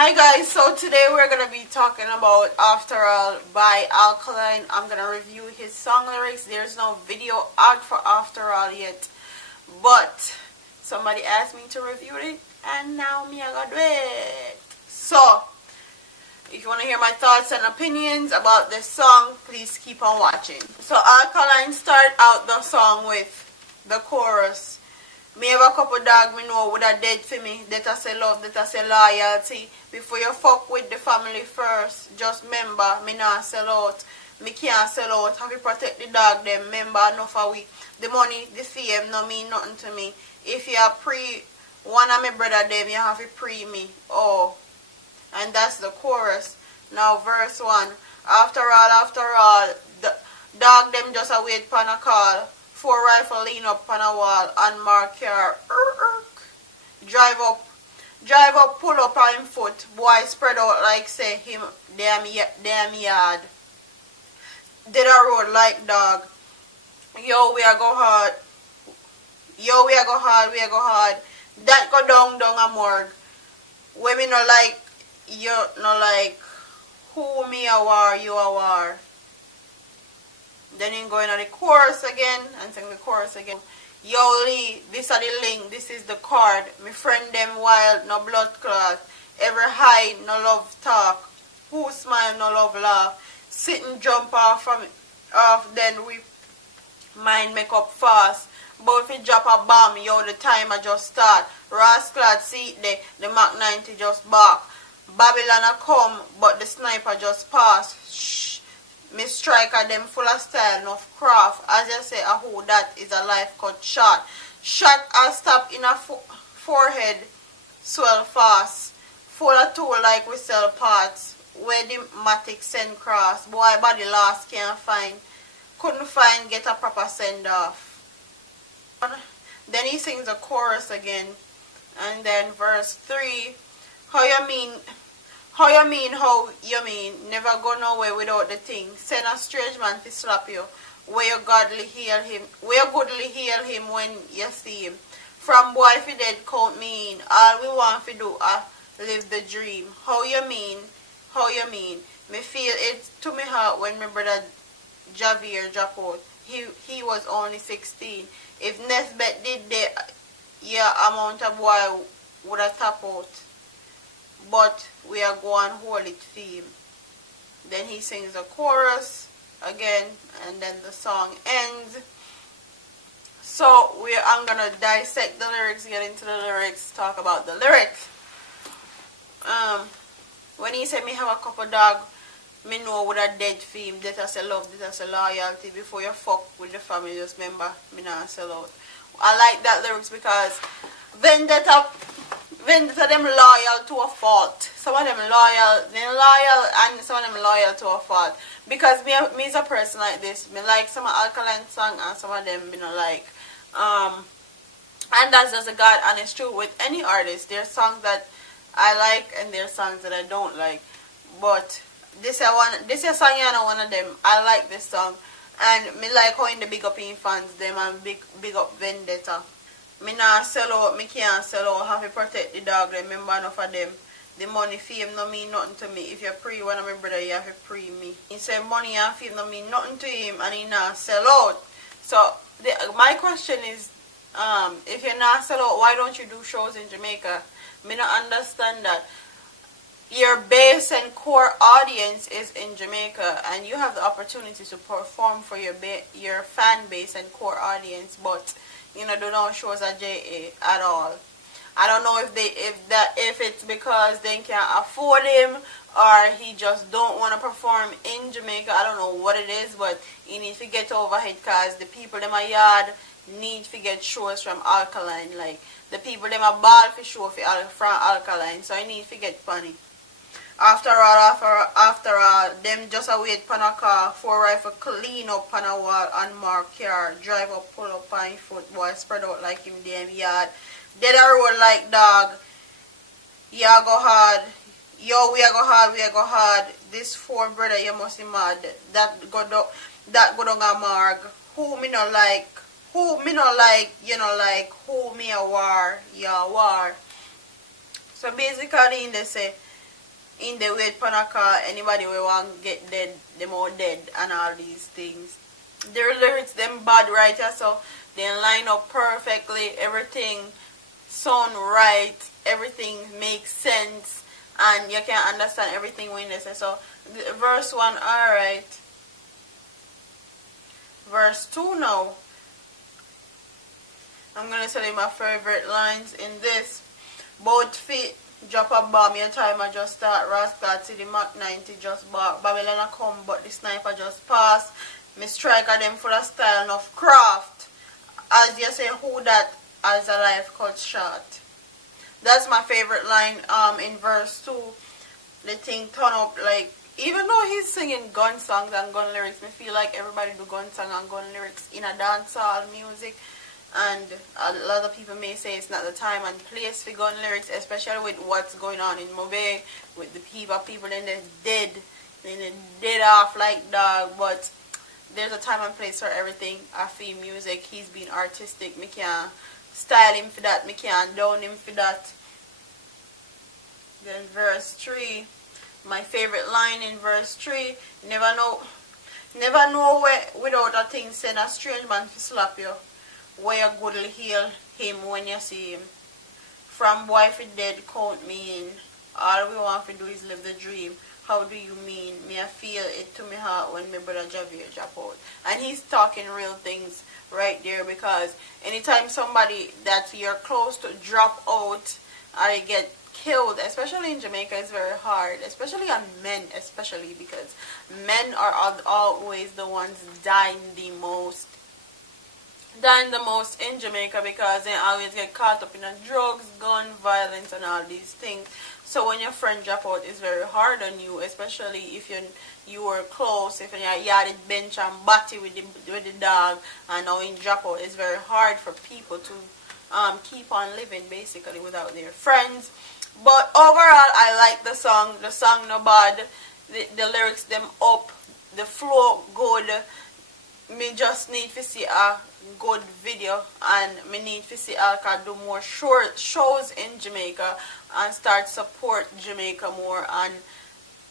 Hi guys, so today we're going to be talking about After All by Alkaline. I'm going to review his song lyrics. There's no video out for After All yet, but somebody asked me to review it and now me I got do it. So, if you want to hear my thoughts and opinions about this song, please keep on watching. So Alkaline start out the song with the chorus. Me have a couple dog me know would have dead for me. That I say love, that I say loyalty. Before you fuck with the family first, just remember, me not sell out. Me can't sell out. Have to protect the dog them. Remember enough of we. The money, the fame, no mean nothing to me. If you are pre one of my brother them, you have to pre me. Oh. And that's the chorus. Now verse 1. After all, the dog them just a wait pan a call. 4 rifle lean up on a wall, unmarked car. Drive up, pull up on him foot. Boy spread out like say him damn yard. Did a road like dog. Yo, we a go hard. We a go hard. That go down a morgue. Women no like, you no like, who me a war, you a war. Then you go into the chorus again and sing the chorus again. Yo Lee, this are the link, this is the card. Me friend them wild, no blood clot. Every high, no love talk. Who smile, no love laugh. Sit and jump off then we mind make up fast. But if you drop a bomb, yo the time I just start. Rascal seat there, the Mach 90 just bark. Babylon a come, but the sniper just pass. Shh. Me striker them full of style, enough craft. As you say, who that is a life cut short. Shot a stop in a forehead, swell fast. Full of tool like we sell parts. Where the matic send cross. Boy body lost can't find. Couldn't find get a proper send off. Then he sings the chorus again. And then verse 3. How you mean, never go nowhere without the thing. Send a strange man to slap you. Where you goodly heal him when you see him. From boy if you dead count me in. All we want to do live the dream. How you mean? Me feel it to me heart when my brother Javier drop out. He was only 16. If Nesbet did that, yeah, amount of boy would have tap out. But we are going hold it for him. Then he sings the chorus again, and then the song ends. So I'm gonna dissect the lyrics, get into the lyrics, talk about the lyrics. When he said me have a couple dog, me know with a dead for him. That I say love, that I say loyalty. Before you fuck with the family, just remember me not sell out. I like that lyrics because vendetta them loyal to a fault. Some of them loyal and some of them loyal to a fault. Because me is a person like this. Me like some Alkaline song and some of them me not like. And that's just a God honest truth with any artist. There's songs that I like and there's songs that I don't like. But this is song and one of them. I like this song. And me like how in the big up in fans them and big up Vendetta. Me not sell out, me can't sell out, have to protect the dog, remember enough of them. The money fame no mean nothing to me. If you pre one of my brother, you have to pre me. He said money and fame no mean nothing to him and he not sell out. So my question is, if you not sell out, why don't you do shows in Jamaica? Me not understand that. Your base and core audience is in Jamaica and you have the opportunity to perform for your fan base and core audience, but you know, do no shows at JA at all. I don't know if it's because they can't afford him or he just don't want to perform in Jamaica. I don't know what it is, but he needs to get overhead because the people in my yard need to get shows from Alkaline. Like the people in my ball for show from Alkaline, so I need to get funny. After all, them just a wait pan a car, 4 rifle clean up on a wall, unmarked car, drive up, pull up on his foot, boy spread out like him damn yard. Dead a road like dog. Yeah go hard. Yo, we a go hard. This 4 brother you must be mad. That go down a marg. Who me no like, you know like, who me a war, yeah war. So basically they say in the wait panaka, anybody we want get dead, them all dead and all these things. Their lyrics them bad right here, so they line up perfectly, everything sound right, everything makes sense, and you can understand everything when they say. So verse 1, alright. Verse 2 now. I'm gonna tell you my favorite lines in this. Both feet drop a bomb, your timer just start. Rascal to the Mach 90 just bark. Babylon a come but the sniper just pass. Me strike at them full of style enough craft. As you say, who that as a life cut short. That's my favorite line in verse 2. The thing turn up like, even though he's singing gun songs and gun lyrics, me feel like everybody do gun song and gun lyrics in a dancehall music. And a lot of people may say it's not the time and place for gun lyrics, especially with what's going on in Mobay, with the people then they're dead off like dog. But there's a time and place for everything. I feel music, he's being artistic, me can't style him for that, me can't down him for that. Then verse 3, my favorite line in verse 3, never know where without a thing send a strange man to slap you. Where you goodly heal him when you see him. From boy for dead count me in. All we want to do is live the dream. How do you mean? Me I feel it to me heart when my brother Javier drop out. And he's talking real things right there, because anytime somebody that you're close to drop out or you get killed, especially in Jamaica, it's very hard, especially on men, especially because men are always the ones dying the most in Jamaica, because they always get caught up in drugs, gun, violence and all these things. So when your friend drop out, it's very hard on you, especially if you were close, if you're yarded bench and batty with the dog, and now in drop out, it's very hard for people to keep on living basically without their friends. But overall, I like the song no bad, the lyrics them up, the flow good. Me just need to see a good video, and me need to see Alka do more short shows in Jamaica and start support Jamaica more and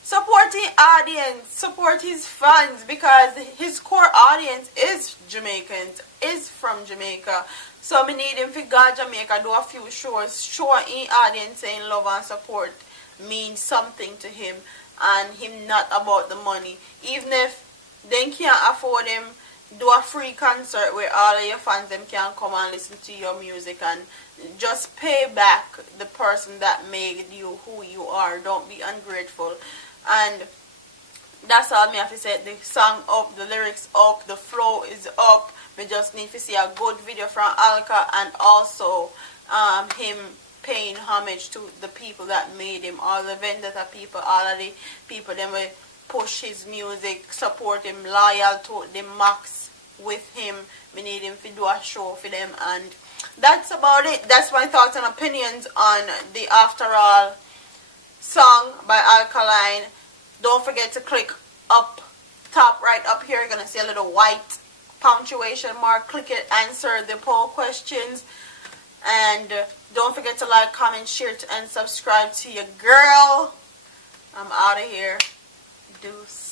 support the audience, support his fans, because his core audience is Jamaicans, is from Jamaica. So me need him to go to Jamaica, do a few shows, show his audience saying love and support means something to him, and him not about the money. Even if they can't afford him, do a free concert where all of your fans them can come and listen to your music, and just pay back the person that made you who you are. Don't be ungrateful. And that's all me have to say. The song up, the lyrics up, the flow is up. We just need to see a good video from Alka, and also him paying homage to the people that made him, all the vendetta people, all of the people that will push his music, support him, loyal to the max with him. We need him to do a show for them, and that's about it. That's my thoughts and opinions on the After All song by Alkaline. Don't forget to click up top right up here. You're gonna see a little white punctuation mark. Click it, answer the poll questions, and don't forget to like, comment, share, and subscribe to your girl. I'm out of here. Deuce.